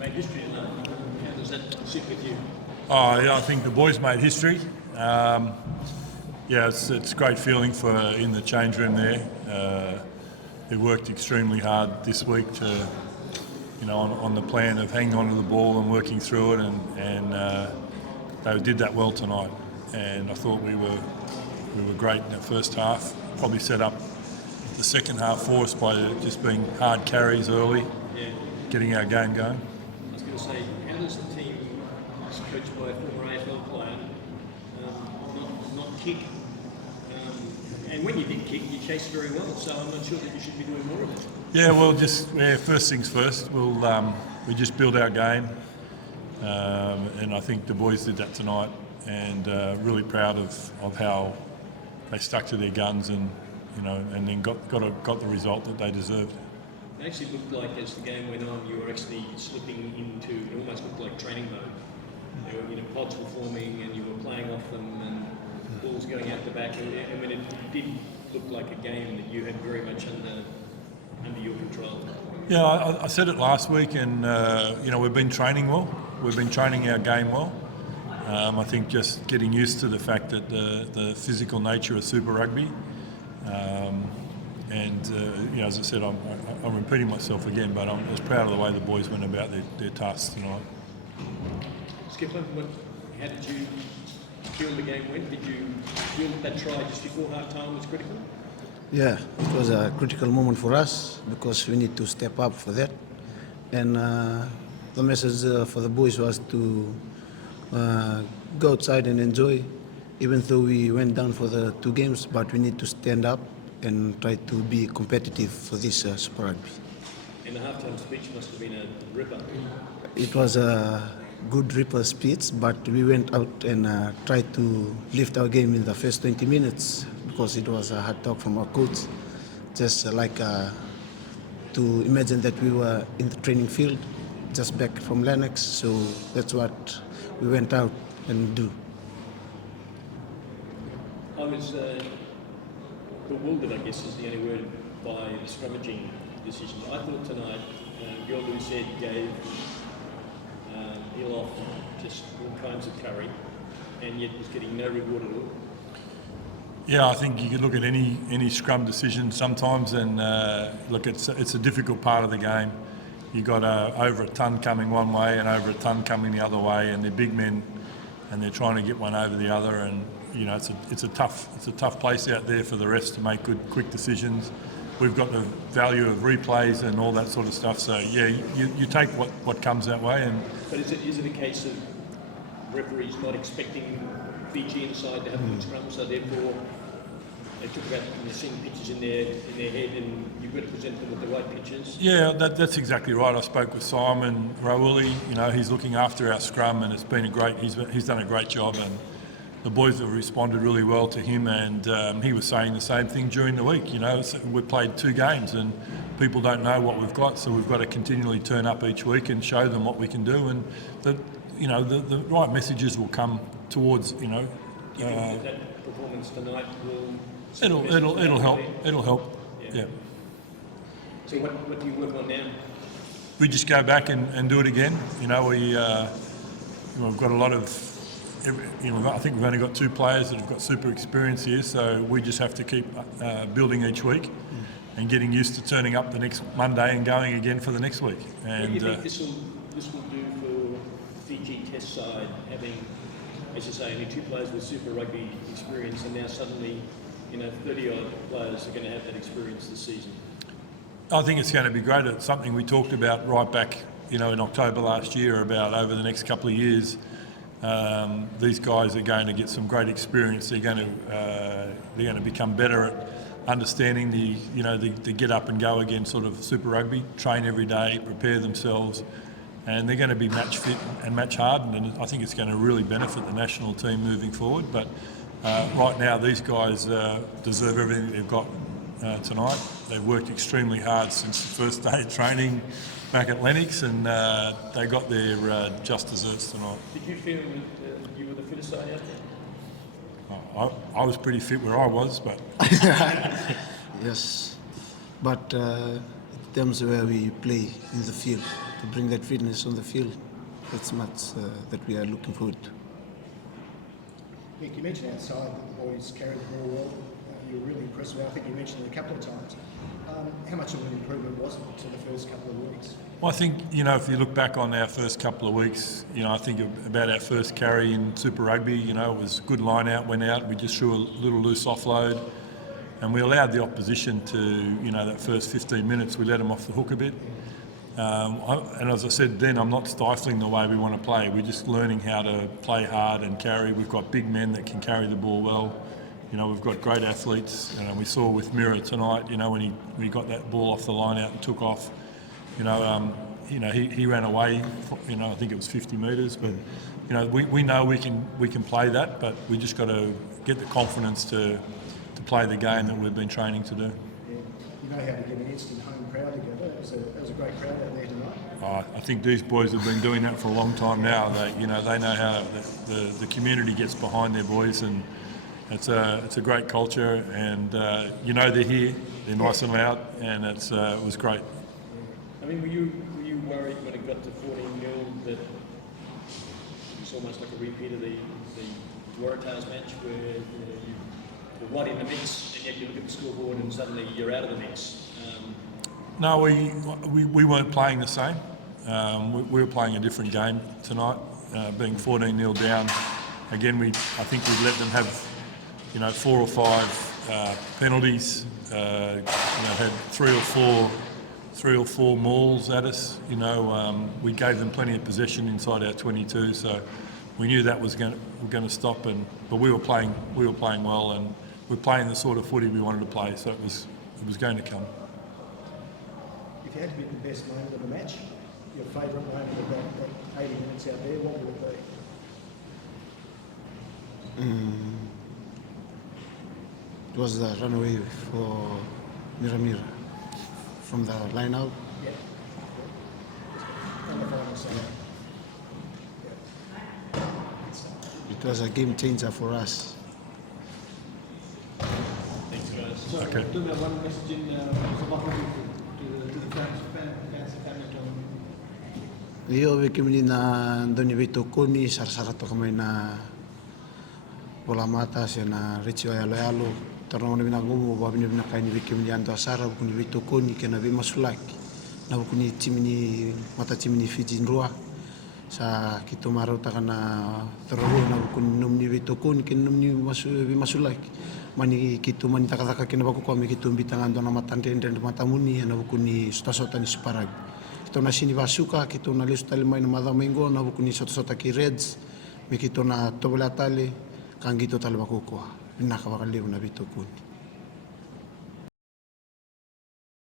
Made history tonight. How does that sit with you? Oh, yeah, I think the boys made history. It's a great feeling for in the change room there. They worked extremely hard this week to, on the plan of hanging on to the ball and working through it, and they did that well tonight. And I thought we were great in the first half. Probably set up the second half for us by just being hard carries early, getting our game going. I was going to say, how does the team, coached by a former AFL player, not kick? And when you did kick, you chased very well. So I'm not sure that you should be doing more of it. Yeah, well, first things first. We just build our game, and I think the boys did that tonight. And really proud of how they stuck to their guns and then got the result that they deserved. It actually looked like as the game went on, you were actually slipping into, it almost looked like training mode. There were, pods were forming and you were playing off them and balls going out the back. And when it did look like a game that you had very much under your control. Yeah, I said it last week, and we've been training well. We've been training our game well. I think just getting used to the fact that the physical nature of Super Rugby. As I said, I'm repeating myself again, but I'm as proud of the way the boys went about their tasks tonight. Skipper, how did you feel the game went? Did you feel that try just before half-time was critical? Yeah, it was a critical moment for us because we need to step up for that. And the message for the boys was to go outside and enjoy, even though we went down for the 2 games, but we need to stand up and try to be competitive for this Super Rugby. And the halftime speech must have been a ripper. It was a good ripper speech, but we went out and tried to lift our game in the first 20 minutes because it was a hard talk from our coach. Just to imagine that we were in the training field, just back from Lennox, so that's what we went out and do. I was bewildered, I guess is the only word, by the scrummaging decision. I thought tonight, Yolu said gave Ilof just all kinds of curry, and yet was getting no reward at all. Yeah, I think you could look at any scrum decision sometimes, and it's a difficult part of the game. You got over a ton coming one way and over a ton coming the other way, and they're big men, and they're trying to get one over the other, and it's a tough place out there for the refs to make good, quick decisions. We've got the value of replays and all that sort of stuff. So yeah, you take what comes that way. But is it a case of referees not expecting Fijian side to have a good scrum, so therefore they talk about seeing pitches in their head, and you've got to present them with the right pitches? Yeah, that's exactly right. I spoke with Simon Rauli. He's looking after our scrum, and it's been he's done a great job, and the boys have responded really well to him, and he was saying the same thing during the week. We played 2 games, and people don't know what we've got, so we've got to continually turn up each week and show them what we can do, and the right messages will come towards. That performance tonight will. It'll help. It'll help. Yeah. So what do you work on now? We just go back and do it again. We've got a lot of. I think we've only got 2 players that have got super experience here, so we just have to keep building each week and getting used to turning up the next Monday and going again for the next week. And what do you think this will do for Fiji Test side, having, as you say, only 2 players with Super Rugby experience, and now suddenly 30-odd players are going to have that experience this season? I think it's going to be great. It's something we talked about right back, in October last year, about over the next couple of years. These guys are going to get some great experience. They're going to become better at understanding the get up and go again sort of Super Rugby, train every day, prepare themselves, and they're going to be match fit and match hardened, and I think it's going to really benefit the national team moving forward. But right now these guys deserve everything they've got tonight. They've worked extremely hard since the first day of training back at Lennox, and they got their just desserts tonight. Did you feel that you were the fittest side out there? I was pretty fit where I was, but Yes, but terms where we play in the field, to bring that fitness on the field. That's much that we are looking forward to. Nick, you mentioned outside that the boys carried the ball well. You were really impressed with it. I think you mentioned it a couple of times. How much of an improvement was it to the first couple of weeks? Well, I think, if you look back on our first couple of weeks, I think about our first carry in Super Rugby, it was a good line out, went out, we just threw a little loose offload and we allowed the opposition to, that first 15 minutes, we let them off the hook a bit. And as I said then, I'm not stifling the way we want to play. We're just learning how to play hard and carry. We've got big men that can carry the ball well. We've got great athletes. We saw with Mira tonight, when he got that ball off the line out and took off, he ran away, I think it was 50 metres, but, we know we can play that, but we just got to get the confidence to play the game that we've been training to do. Yeah. You know how to get an instant home crowd together. It was a great crowd out there tonight. I think these boys have been doing that for a long time now. They know how the community gets behind their boys, and it's a great culture. And they're here, they're nice and loud, and it was great. I mean, were you worried when it got to 14-0 that it's almost like a repeat of the Waratahs match where you're right in the mix, and yet you look at the scoreboard and suddenly you're out of the mix? No, we weren't playing the same. We were playing a different game tonight, being 14-0 down. Again, I think we let them have, 4 or 5 penalties. Had 3 or 4 mauls at us. We gave them plenty of possession inside our 22, so we knew that was going to stop. But we were playing well, and we're playing the sort of footy we wanted to play, so it was going to come. If you had to pick the best moment of the match, your favourite moment of that 80 minutes out there, what would it be? It was the runaway for Mira from the line out. Yeah. On the final side. Yeah. It was a game changer for us. Thanks, guys. So, Okay. do we have one message in to the fans and family? Iyo wikimini na ndoni vito koni sarsara toka mai na bola mata se na richi ayalo yalo torno ni bina ngumu ba bina kaini wikimini ando asara kuni vito koni kena vi masulaki na kuni timini mata timini Fijian Drua sa kito marota kana teroro na kuni nomni vito koni ken nomni vi masulaki mani kito mani takataka kena baku kwa mi kito bitanga ando na matande ndende matamuni na kuni sota ni Super Rugby. Kita na sini basuka, kita na listo tali mai na madamengo na buku ni sota ki Reds, me kita na tobola tali, kang gitu tali bakuko. Binaka bakaliw na bito kuni.